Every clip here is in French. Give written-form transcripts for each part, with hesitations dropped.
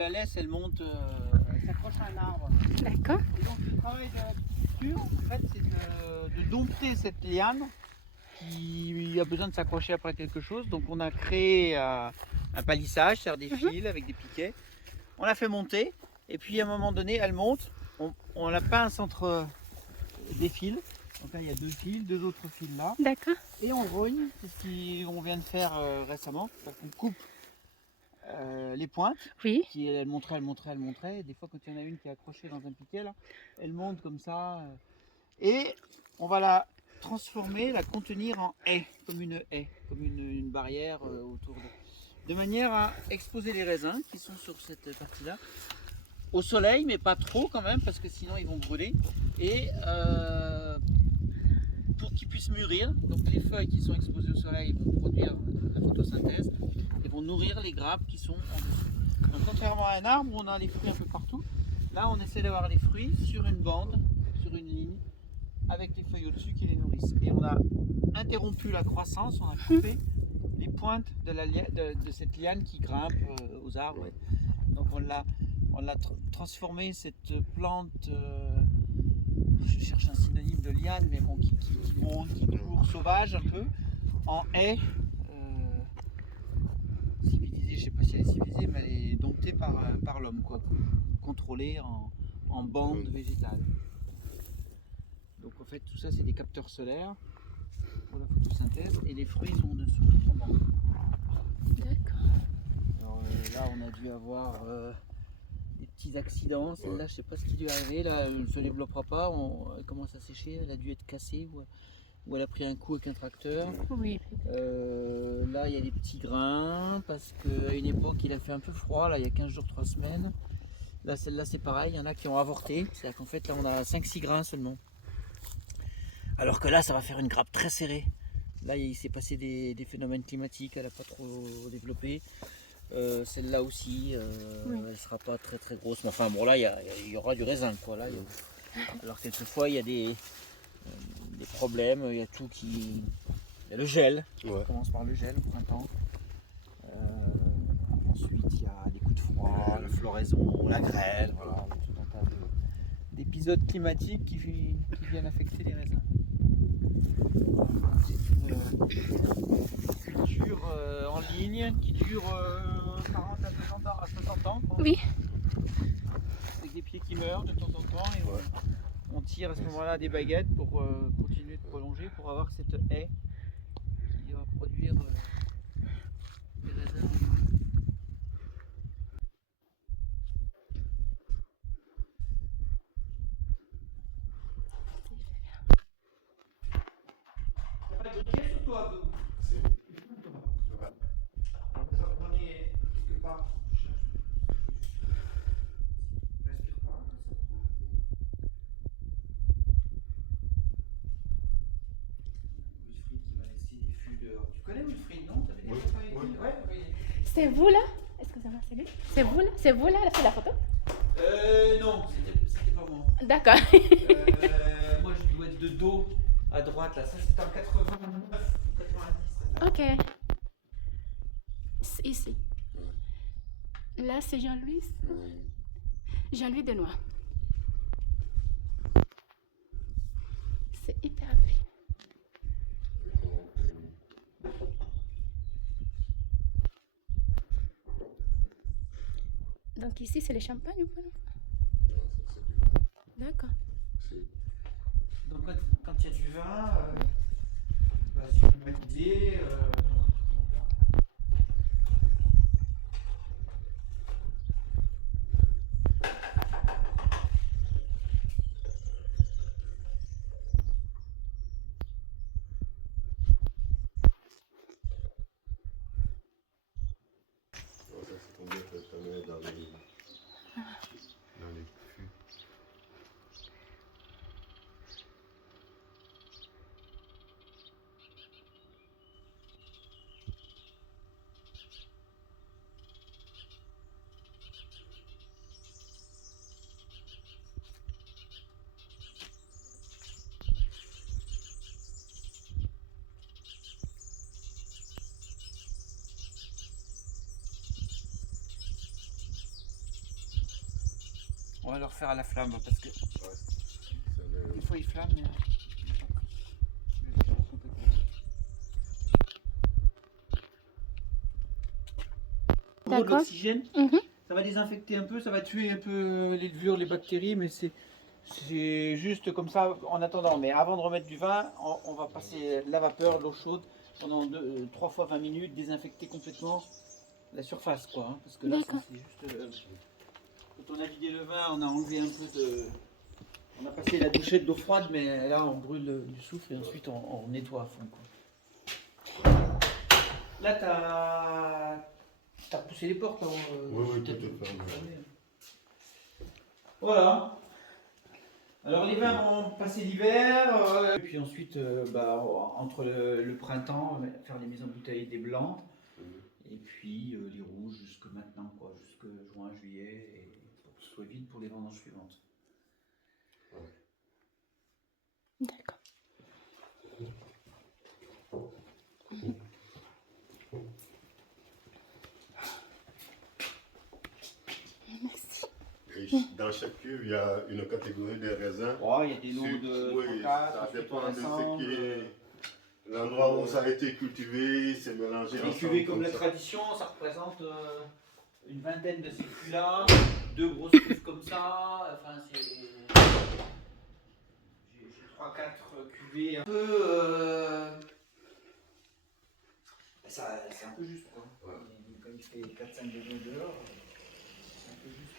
La laisse, elle monte, elle s'accroche à un arbre. D'accord. Et donc le travail de la culture, en fait, c'est de dompter cette liane qui a besoin de s'accrocher après quelque chose. Donc on a créé un palissage, c'est-à-dire des fils avec des piquets. On l'a fait monter et puis à un moment donné, elle monte. On la pince entre des fils. Donc là, il y a deux fils, deux autres fils là. D'accord. Et on rogne, c'est ce qu'on vient de faire récemment. Donc on coupe les pointes. Oui. Elle montrait. Et des fois, quand il y en a une qui est accrochée dans un piquet, là, elle monte comme ça. Et on va la transformer, la contenir en haie, comme une barrière autour de manière à exposer les raisins qui sont sur cette partie-là au soleil, mais pas trop quand même, parce que sinon ils vont brûler. Et pour qu'ils puissent mûrir, donc les feuilles qui sont exposées au soleil vont produire la photosynthèse et vont nourrir les grappes qui sont en dessous. Donc contrairement à un arbre où on a les fruits un peu partout, là on essaie d'avoir les fruits sur une bande, sur une ligne, avec les feuilles au-dessus qui les nourrissent. Et on a interrompu la croissance, on a coupé les pointes de cette liane qui grimpe aux arbres. Donc on l'a transformé, cette plante, je cherche un synonyme de liane, mais bon, qui monte, qui court, sauvage un peu, en haie. Civilisée, je ne sais pas si elle est civilisée, mais elle est domptée par l'homme, quoi, contrôlée en bande végétale. Donc en fait tout ça c'est des capteurs solaires pour la photosynthèse et les fruits sont en dessous. D'accord. Alors là on a dû avoir des petits accidents. Celle-là je sais pas ce qui lui est arrivé, là elle ne se développera pas, elle commence à sécher, elle a dû être cassée ou elle a pris un coup avec un tracteur. Oui. Là il y a des petits grains parce qu'à une époque il a fait un peu froid, là il y a 15 jours, 3 semaines. Là celle-là c'est pareil, il y en a qui ont avorté, c'est-à-dire qu'en fait là on a 5-6 grains seulement. Alors que là, ça va faire une grappe très serrée. Là, il s'est passé des phénomènes climatiques, elle n'a pas trop développé. Celle-là aussi, elle ne sera pas très très grosse. Mais enfin, bon, là, il y aura du raisin, quoi. Là, alors, quelquefois, il y a des problèmes. Il y a tout qui. Il y a le gel. On commence par le gel au printemps. Ensuite, il y a des coups de froid, la floraison, la grêle. Voilà, tout un tas d'épisodes climatiques qui viennent affecter les raisins. C'est une culture en ligne qui dure 40 à 60 ans. Quoi. Oui. Avec des pieds qui meurent de temps en temps et on tire à ce moment-là des baguettes pour continuer de prolonger, pour avoir cette haie qui va produire des raisins. T'as pas de briquet sur toi, Abdou? Si. J'en ai quelque part. Respire pas, hein, ça prend. Wilfried qui m'a laissé des fûts dehors. Tu connais Wilfried, non? T'avais déjà travaillé avec lui? Ouais, oui. C'est vous là? Excusez-moi, c'est lui? C'est vous là? C'est vous là, elle a fait la photo? Non, c'était pas moi. D'accord. Moi, je dois être de dos à droite, là. Ça, c'était en 89 ou 90. Ok. C'est ici. Là, c'est Jean-Louis. Jean-Louis Denois. C'est hyper joli. Donc ici, c'est le champagne ou pas? D'accord. Donc, quand il y a du vin, si vous m'aidez, dans les fûts. On va le refaire à la flamme parce que des fois il flamme. Mais... D'accord. L'oxygène, Mhm. ça va désinfecter un peu, ça va tuer un peu les levures, les bactéries, mais c'est juste comme ça en attendant. Mais avant de remettre du vin, on va passer la vapeur, l'eau chaude pendant 3 fois 20 minutes, désinfecter complètement la surface, quoi. Hein, parce que là, D'accord. c'est juste. Quand on a vidé le vin, on a enlevé un peu de. On a passé la douchette d'eau froide, mais là, on brûle du souffle et ensuite on nettoie à fond, quoi. Là, t'as poussé les portes, hein, Oui, peut-être tout est fermé. Voilà. Alors les vins vont passer l'hiver, et puis ensuite, entre le printemps, faire les mises en bouteille des blancs, et puis les rouges jusque maintenant, quoi, jusque juin, juillet, et pour que ce soit vide pour les vendanges suivantes. D'accord. Merci. Et dans chaque cuve, il y a une catégorie de raisins. Oh, il y a des lots de Oui, 4, ça ensuite dépend on de ce rassemble. qui est. L'endroit où ça a été cultivé, c'est mélangé Les ensemble. cuvées comme la ça. tradition, ça représente une vingtaine de ces cuves-là, 2 grosses cuves comme ça, enfin j'ai 3-4 cuvées un peu... c'est un peu juste, quoi. Ouais. Comme il fait 4-5 degrés dehors, c'est un peu juste.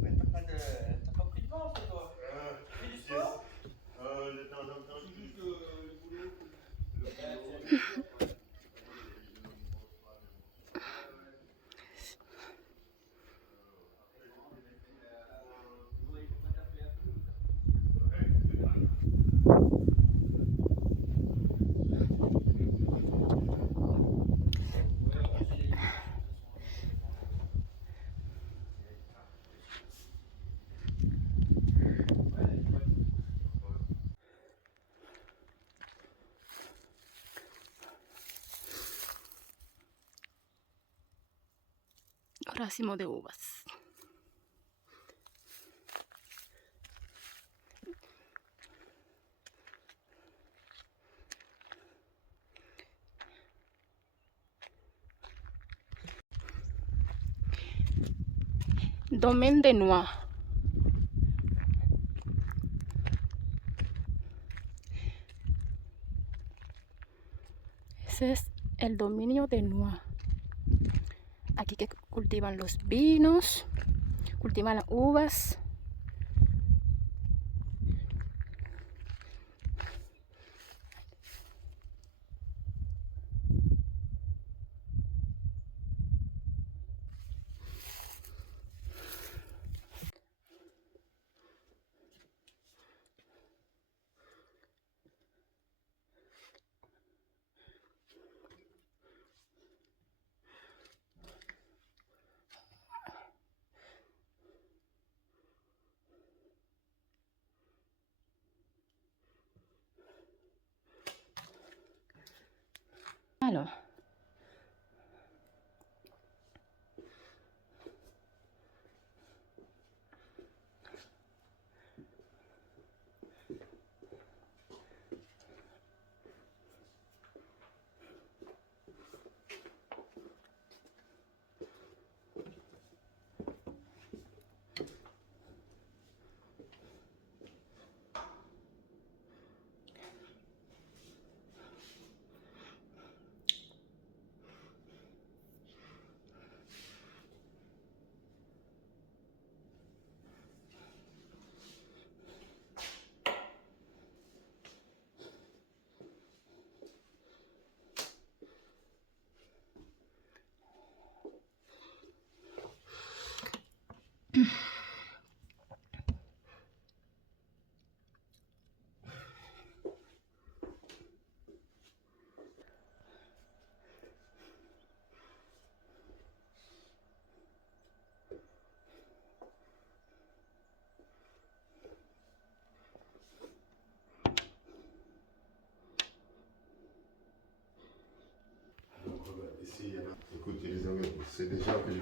Ouais, t'as pas pris de vent, toi? Tu fais du sport? De temps en temps, C'est juste le boulot. Racimo de uvas. Domaine de Noix. Ese es el dominio de Noix. Aquí que cultivan los vinos, cultivan las uvas. Alors,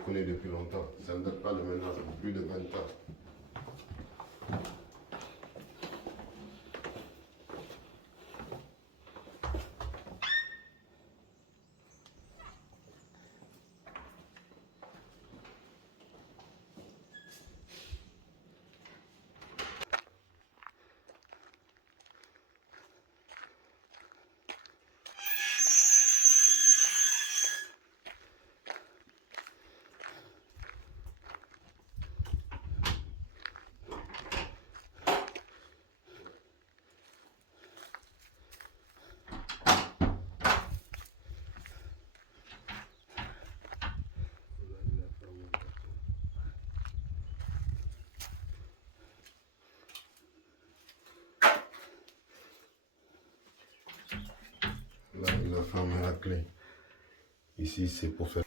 connais depuis longtemps. Ça ne date pas de maintenant, ça fait plus de 20 ans. Là, il a fermé la clé. Ici, c'est pour faire.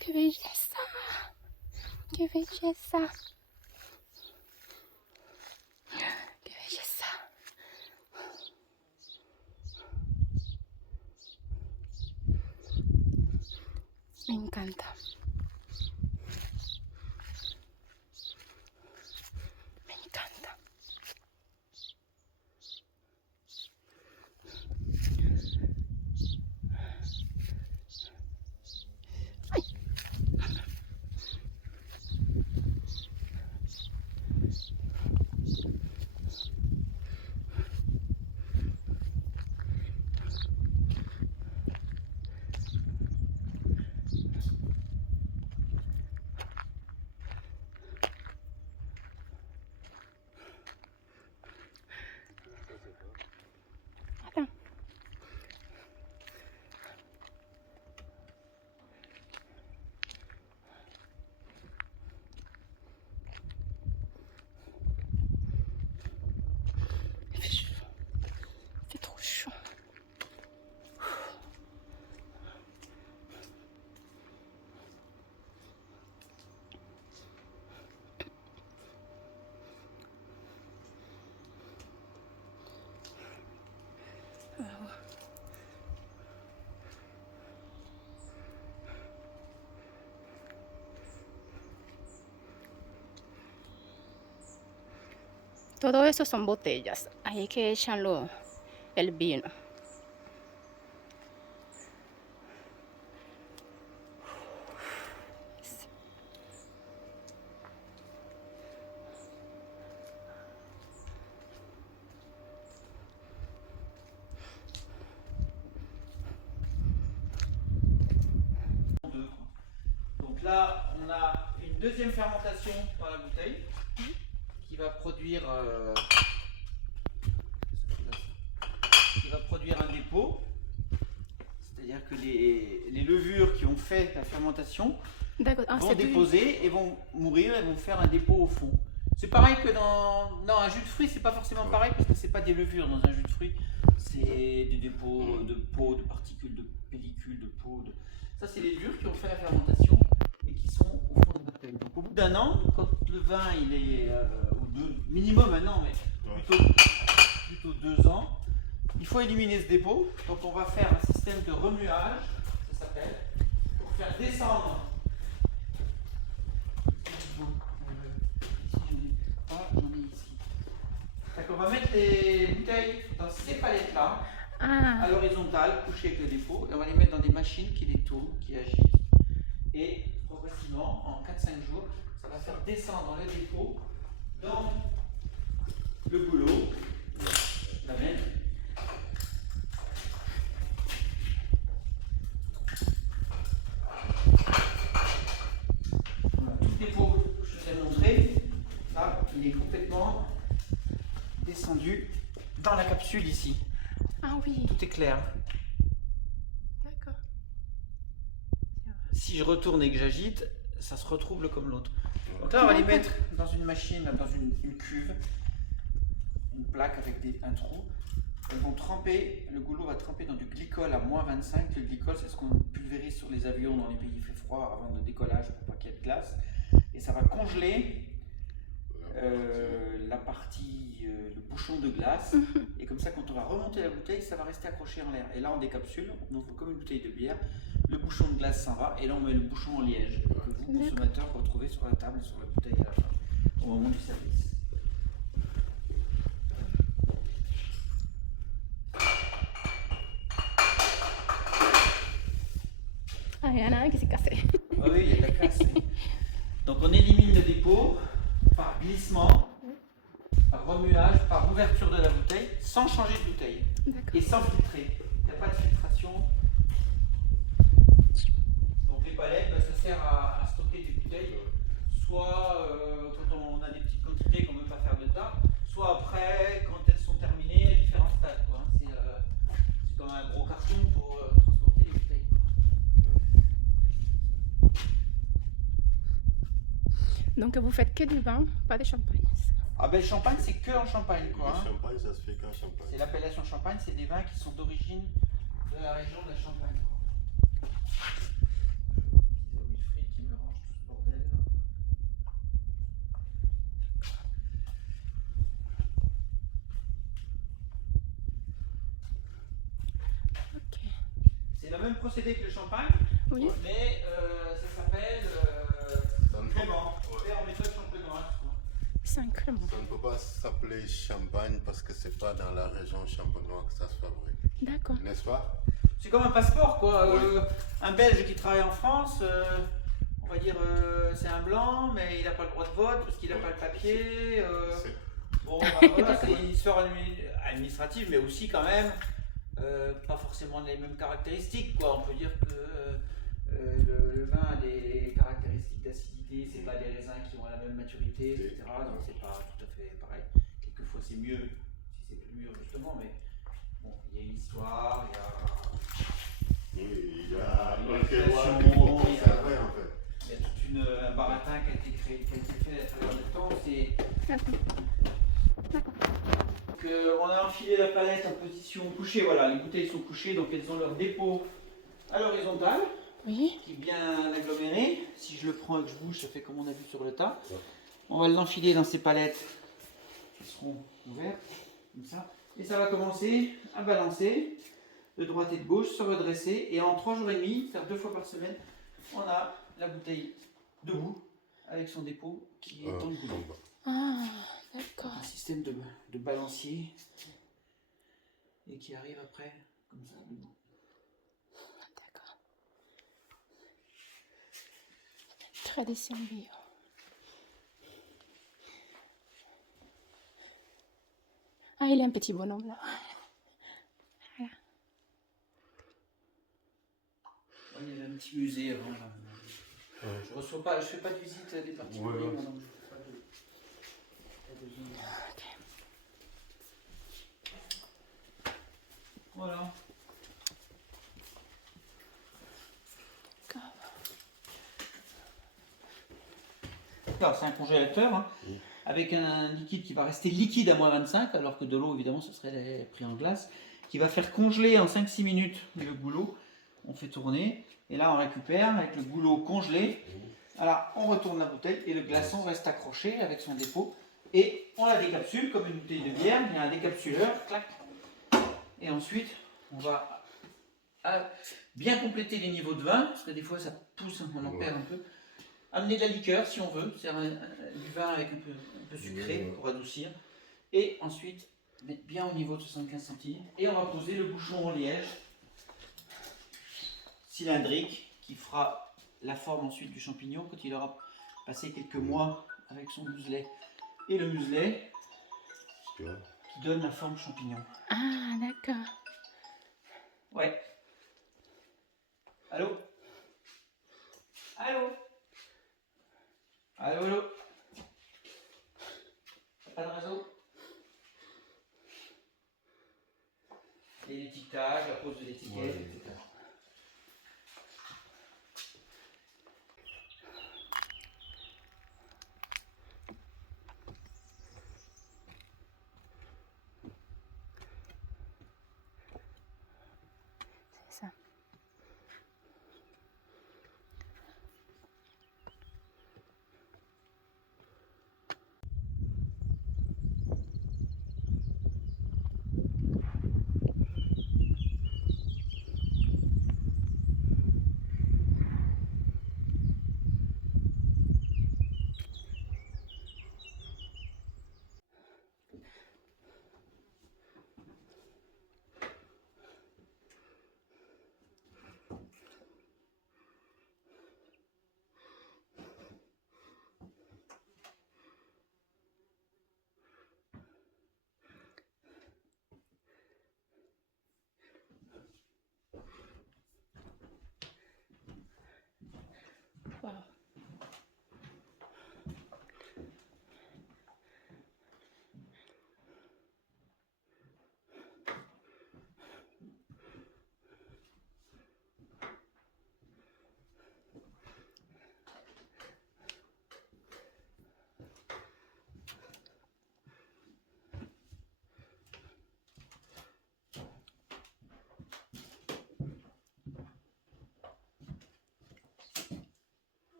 ¡Qué belleza! ¡Qué belleza! ¡Qué belleza! Me encanta. Me encanta. ¡Ay! Attends. Il fait chaud. Il fait trop chaud. Todo eso son botellas. Ahí es que echan el vino. une deuxième fermentation dans la bouteille qui va produire, un dépôt. C'est-à-dire que les levures qui ont fait la fermentation vont déposer et vont mourir et vont faire un dépôt au fond. C'est pareil que dans un jus de fruits, c'est pas forcément pareil parce que c'est pas des levures dans un jus de fruits, c'est des dépôts de peau, de particules, de pellicules, de peau. Ça, c'est les levures qui ont fait la fermentation et qui sont au fond de la bouteille. Donc au bout d'un an, quand le vin il est minimum un an, mais plutôt 2 ans, il faut éliminer ce dépôt. Donc on va faire un système de remuage, ça s'appelle, pour faire descendre. J'en ai ici. Donc on va mettre les bouteilles dans ces palettes-là, à l'horizontale, couchées avec le dépôt, et on va les mettre dans des machines qui les tournent, qui agitent. Et progressivement, en 4-5 jours, ça va faire descendre le dépôt dans le goulot, la même. Voilà, tout le dépôt que je vous ai montré, là, il est complètement descendu dans la capsule ici. Ah oui. Tout est clair. D'accord. Si je retourne et que j'agite, ça se retrouve comme l'autre. Donc là, on va les mettre dans une machine, dans une cuve, une plaque avec un trou. Elles vont tremper, le goulot va tremper dans du glycol à -25. Le glycol, c'est ce qu'on pulvérise sur les avions dans les pays il fait froid avant le décollage pour pas qu'il y ait de glace. Et ça va congeler la partie, le bouchon de glace. Et comme ça, quand on va remonter la bouteille, ça va rester accroché en l'air. Et là, on décapsule, on ouvre comme une bouteille de bière. Le bouchon de glace s'en va. Et là, on met le bouchon en liège que vous, consommateurs, retrouvez sur la table, sur la bouteille à la fin, au moment du service. Ah, il y en a un qui s'est cassé. Ah oui, il y a de la casse. Donc on élimine le dépôt par glissement, par remuage, par ouverture de la bouteille, sans changer de bouteille et sans filtrer. Il n'y a pas de filtration. Donc les palettes, ça sert à stocker des bouteilles, soit quand on a des petites quantités qu'on ne veut pas faire de tas, soit après quand elles sont terminées à différents stades, quoi. C'est comme un gros carton pour transporter les bouteilles. Donc vous faites que du vin, pas de champagne. Ah ben le champagne c'est que en Champagne quoi. Le champagne ça se fait qu'en Champagne. C'est l'appellation Champagne, c'est des vins qui sont d'origine de la région de la Champagne. C'est Wilfried qui me range tout ce bordel là. Ok. C'est le même procédé que le champagne, Oui. mais ça s'appelle Clément. C'est en méthode champenoise. Simplement. Ça ne peut pas s'appeler champagne parce que c'est pas dans la région champenoise que ça se fabrique. D'accord. N'est-ce pas? C'est comme un passeport quoi. Oui. Un Belge qui travaille en France, on va dire c'est un blanc, mais il n'a pas le droit de vote parce qu'il n'a pas le papier. Bon, voilà, c'est une histoire administrative, mais aussi quand même pas forcément les mêmes caractéristiques quoi. On peut dire que le vin a des caractéristiques d'acidité, c'est pas des raisins qui ont la même maturité, etc. Donc c'est pas tout à fait pareil. Quelquefois c'est mieux si c'est plus mûr justement, mais bon, il y a une histoire, Oui, il y a un terroir création, qu'il faut conserver en fait. il y a tout un baratin qui a été créé, qui a été fait à travers le temps. Donc, on a enfilé la palette en position couchée, voilà, les bouteilles sont couchées, donc elles ont leur dépôt à l'horizontale, Oui. qui est bien aggloméré. Si je le prends et que je bouge, ça fait comme on a vu sur le tas. On va l'enfiler dans ces palettes qui seront ouvertes, comme ça. Et ça va commencer à balancer de droite et de gauche, se redresser. Et en 3 jours et demi, faire 2 fois par semaine, on a la bouteille debout avec son dépôt qui est dans le goulot. Ah, d'accord. Un système de balancier et qui arrive après comme ça debout. D'accord. Tradition bio. Ah, il est un petit bonhomme là. Voilà. Il y avait un petit musée avant là. Ouais. Je fais pas de visite des particuliers, Ouais, ouais. moi, donc je fais pas de visite. Voilà. Alors, c'est un congélateur hein, avec un liquide qui va rester liquide à -25, alors que de l'eau, évidemment, ce serait pris en glace, qui va faire congeler en 5-6 minutes le goulot. On fait tourner, et là, on récupère avec le goulot congelé. Alors, on retourne la bouteille et le glaçon reste accroché avec son dépôt. Et on la décapsule comme une bouteille de bière. Il y a un décapsuleur, clac. Et ensuite, on va bien compléter les niveaux de vin, parce que des fois, ça pousse, on en perd un peu. Amener de la liqueur si on veut, c'est du vin avec un peu sucré pour adoucir. Et ensuite, mettre bien au niveau de 75 centilitres. Et on va poser le bouchon en liège cylindrique qui fera la forme ensuite du champignon quand il aura passé quelques mois avec son muselet. Et le muselet qui donne la forme champignon. Ah, d'accord. Ouais. Allô? Allô? Allô, allô? Pas de réseau? Et l'étiquetage, la pose de l'étiquette, etc. C'est ça. Wow.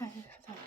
Allez, attends.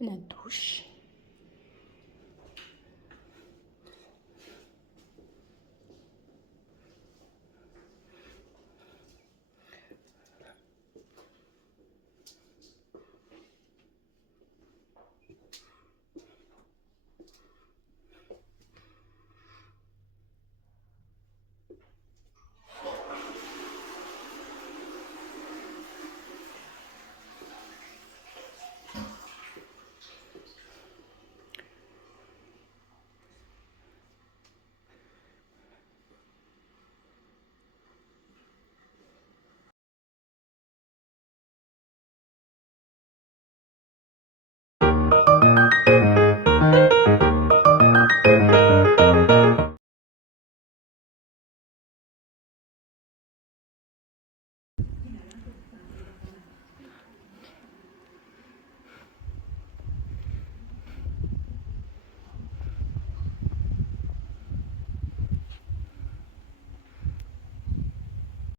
Une douche.